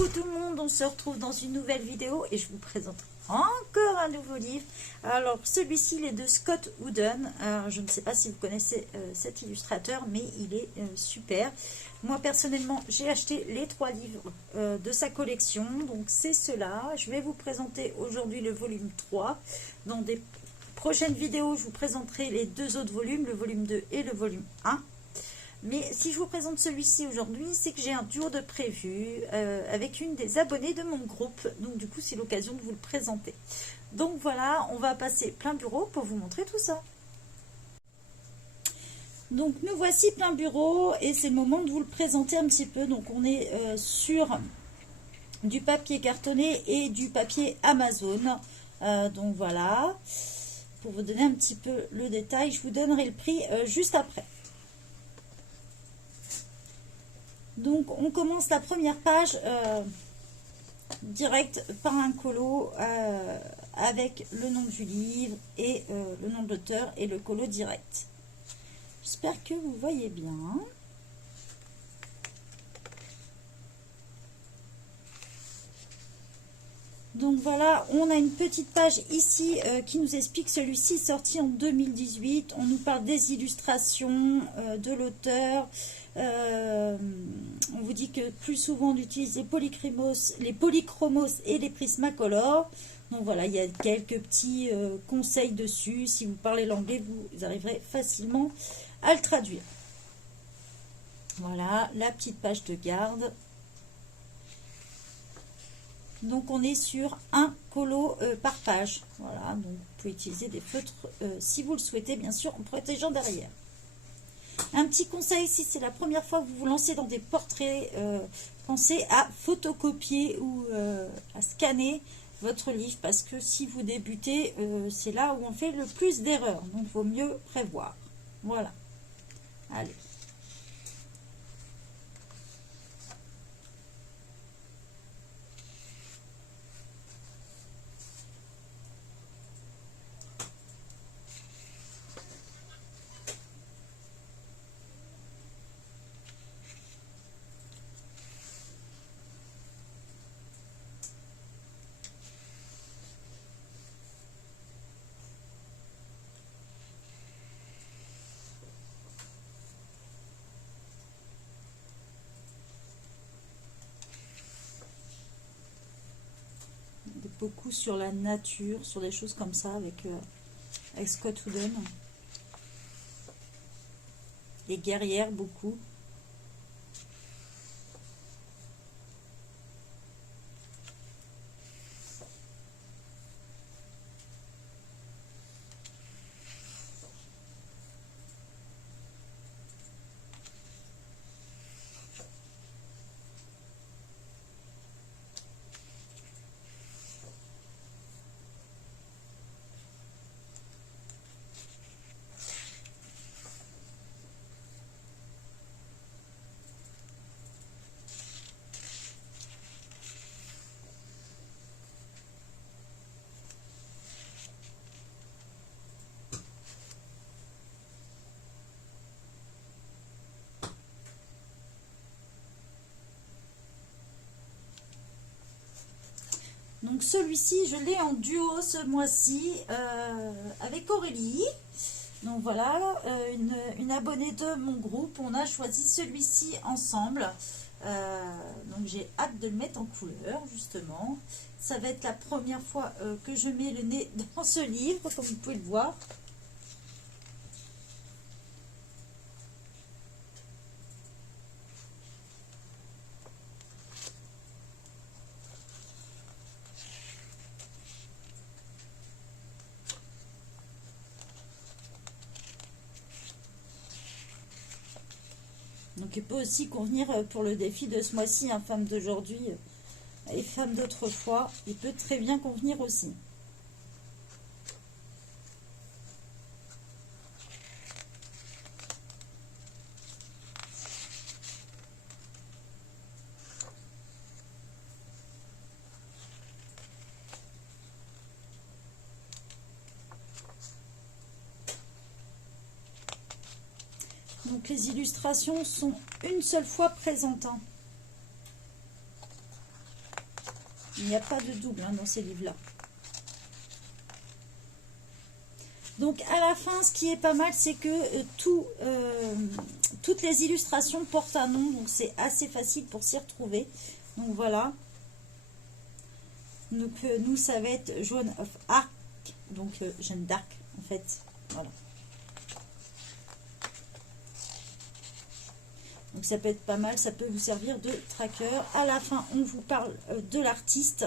Coucou tout le monde, on se retrouve dans une nouvelle vidéo et je vous présente encore un nouveau livre. Alors celui-ci il est de Scott Wooden. Je ne sais pas si vous connaissez cet illustrateur, mais il est super. Moi personnellement j'ai acheté les 3 livres de sa collection, donc c'est cela. Je vais vous présenter aujourd'hui le volume 3. Dans des prochaines vidéos je vous présenterai les 2 autres volumes, le volume 2 et le volume 1. Mais si je vous présente celui-ci aujourd'hui, c'est que j'ai un duo de prévu avec une des abonnées de mon groupe. Donc du coup, c'est l'occasion de vous le présenter. Donc voilà, on va passer plein bureau pour vous montrer tout ça. Donc nous voici plein bureau et c'est le moment de vous le présenter un petit peu. Donc on est sur du papier cartonné et du papier Amazon. Donc voilà, pour vous donner un petit peu le détail, je vous donnerai le prix juste après. Donc on commence la première page direct par un colo avec le nom du livre et le nom de l'auteur et le colo direct. J'espère que vous voyez bien. Donc voilà, on a une petite page ici qui nous explique celui-ci sorti en 2018. On nous parle des illustrations, de l'auteur. On vous dit que plus souvent on utilise les polychromos et les prismacolor. Donc voilà, il y a quelques petits conseils dessus. Si vous parlez l'anglais, vous arriverez facilement à le traduire. Voilà, la petite page de garde. Donc on est sur un colo par page. Voilà, donc vous pouvez utiliser des feutres si vous le souhaitez, bien sûr, en protégeant derrière. Un petit conseil, si c'est la première fois que vous vous lancez dans des portraits, pensez à photocopier ou à scanner votre livre, parce que si vous débutez, c'est là où on fait le plus d'erreurs. Donc il vaut mieux prévoir. Voilà. Allez. Beaucoup sur la nature, sur des choses comme ça avec Scott Wooden. Les guerrières, beaucoup. Donc celui-ci, je l'ai en duo ce mois-ci avec Aurélie. Donc voilà, une abonnée de mon groupe. On a choisi celui-ci ensemble. Donc j'ai hâte de le mettre en couleur, justement. Ça va être la première fois que je mets le nez dans ce livre, comme vous pouvez le voir. Donc il peut aussi convenir pour le défi de ce mois-ci, hein, femmes d'aujourd'hui et femmes d'autrefois. Il peut très bien convenir aussi. Donc les illustrations sont une seule fois présentes. Il n'y a pas de double dans ces livres-là. Donc à la fin, ce qui est pas mal, c'est que toutes les illustrations portent un nom, donc c'est assez facile pour s'y retrouver. Donc voilà. Donc nous, ça va être Joan of Arc, donc Jeanne d'Arc en fait. Voilà. Donc ça peut être pas mal, ça peut vous servir de tracker. À la fin, on vous parle de l'artiste.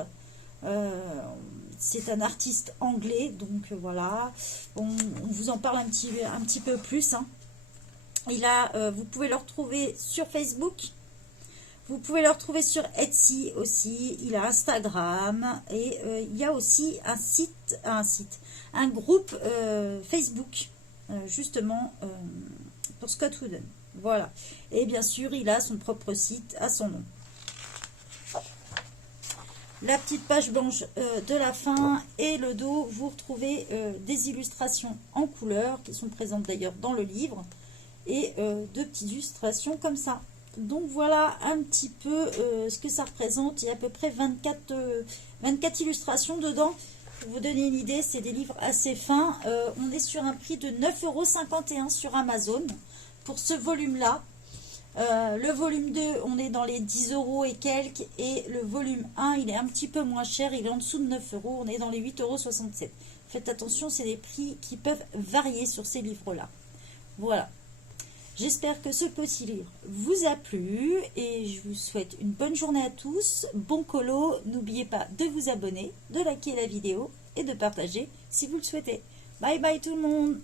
C'est un artiste anglais, donc voilà, on vous en parle un petit peu plus. Hein. Vous pouvez le retrouver sur Facebook, vous pouvez le retrouver sur Etsy aussi, il a Instagram, et il y a aussi un groupe Facebook, justement, pour Scott Wooden. Voilà, et bien sûr, il a son propre site à son nom. La petite page blanche de la fin et le dos, vous retrouvez des illustrations en couleur qui sont présentes d'ailleurs dans le livre et deux petites illustrations comme ça. Donc voilà un petit peu ce que ça représente. Il y a à peu près 24 illustrations dedans. Pour vous donner une idée, c'est des livres assez fins. On est sur un prix de 9,51 € sur Amazon pour ce volume-là. Le volume 2, on est dans les 10 € et quelques, et le volume 1, il est un petit peu moins cher, il est en dessous de 9 €, on est dans les 8,67 €. Faites attention, c'est des prix qui peuvent varier sur ces livres-là. Voilà. J'espère que ce petit livre vous a plu, et je vous souhaite une bonne journée à tous, bon colo, n'oubliez pas de vous abonner, de liker la vidéo, et de partager si vous le souhaitez. Bye bye tout le monde!